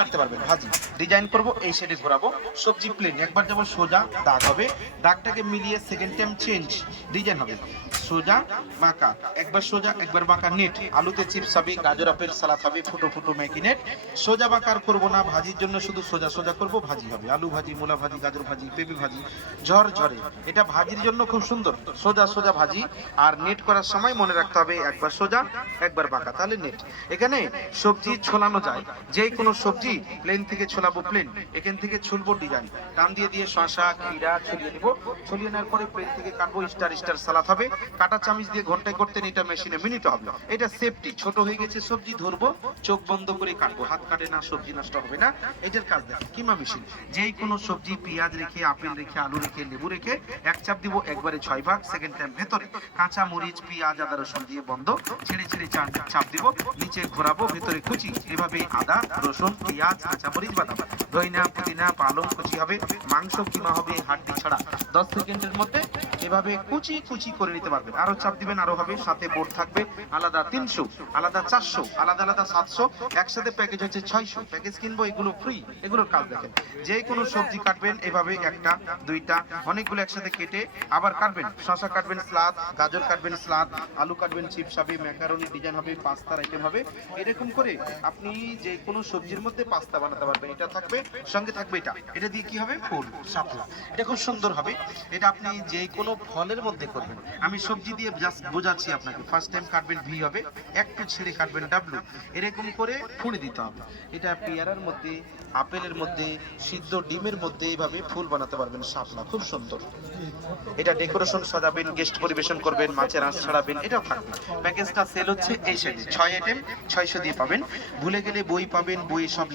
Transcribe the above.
কাটতে পারবেন। ভাজি ডিজাইন করব, এই সাইডে ঘোরাবো। সবজি প্লেন, একবার যাব সোজা, দাগ হবে, দাগটাকে মিলিয়ে সেকেন্ড টাইম চেঞ্জ, ডিজাইন হবে সোজা বাঁকা, একবার সোজা একবার বাঁকা নেট। আলুতে চিপস হবে, গাজর আপেল সালাদ হবে, ফুটো ফুটো ম্যাগি নেট। সোজা বাঁকা আর করবো না, ভাজির জন্য শুধু সোজা সোজা করব, ভাজি হবে আলু ভাজি, মূলা ভাজি, গাজর ভাজি, পেঁপে ভাজি, ঝড় ঝরে। এটা ভাজির জন্য খুব সুন্দর, সোজা সোজা ভাজি। আর নেট করার সময় মনে রাখতে হবে একবার সোজা একবার বাঁকা, তাহলে নেট। এখানে সবজি ছোলানো যায়, যে কোনো সবজি প্লেন থেকে ছোলাবো প্লেন, এখান থেকে ছুলবো ডিজাইন, টান দিয়ে দিয়ে শসা খিরা ছড়িয়ে দিব। ছড়িয়ে নেওয়ার পরে প্লেন থেকে কাটবো, স্টার স্টার সালাদ হবে। কাটা চামচ দিয়ে ঘন্টায় করতেন, এটা মেশিনে মিনিট হবে। এটা সেফটি, ছোট হয়ে গেছে সবজি, ধরবো চোখ বন্ধ করে কাটবো, হাত কাটে না, সবজি নষ্ট হবে না। এটার কাজ দেখেন, কিমা মেশিন। যেই কোনো সবজি পেঁয়াজ রেখে, আপেল রেখে, আলু রেখে, লেবু রেখে এক চাপ দিব, একবারে 6 ভাগ। সেকেন্ড টাইম ভেতরে কাঁচা মরিচ, পেঁয়াজ, আদা রসুন দিয়ে বন্ধ, ছেড়ে ছেড়ে চাপ দিব, নিচে ঘোরাবো, ভেতরে কুচি। এভাবে আদা রসুন পেঁয়াজ কাঁচা মরিচ বাদাম, ধইনা পুদিনা পালং কুচি হবে। মাংস কিমা হবে হাড্ডি ছাড়া, 10 সেকেন্ডের মধ্যে এভাবে কুচি কুচি করে নিতে পারবেন। আরো চাপ দিবেন, আরো হবে। সাথে বোর্ড থাকবে, আলাদা 300, আলাদা 400, আলাদা আলাদা 700, একসাথে প্যাকেজ হচ্ছে 600। প্যাকেজ কিনবো, এগুলো ফ্রি। এগুলোর কাজ দেখেন, যে কোনো সবজি কাটবেন এভাবে, একটা দুইটা অনেকগুলো একসাথে কেটে আবার কাটবেন। শসা কাটবেন স্লাদ, গাজর কাটবেন স্লাদ, আলু কাটবেন চিপস হবে, ম্যাকারনি ডিজাইন হবে, পাস্তার আইটেম হবে। এরকম করে আপনি যে কোনো সবজির মধ্যে পাস্তা বানাতে পারবেন। এটা থাকবে, সঙ্গে থাকবে এটা, এটা দিয়ে কি হবে, ফুল শাপলা। এটা খুব সুন্দর হবে। এটা আপনি যে কোনো ফলের মধ্যে করবেন। আমি সবজি দিয়ে জাস্ট বোঝাচ্ছি আপনাকে। ফার্স্ট টাইম কাটবেন ভি হবে, একটু ছেড়ে কাটবেন ডাব্লু, এরকম করে ফুঁড়ে দিতে হবে। এটা পেয়ারার মধ্যে, আপেলের মধ্যে, সিদ্ধ ডিমের মধ্যে এইভাবে ফুল বানাতে পারবেন, শাপলা, খুব সুন্দর। এটা ডেকোরেশন সাজাবেন, গেস্ট পরিবেশন করবেন, মাছের আঁশ ছাড়াবেন, এটাও থাকবে। প্যাকেজটা সেল হচ্ছে এই সাইডে, 6 আইটেম 600 দিয়ে পাবেন। ভুলে গেলে বই পাবেন, বই সব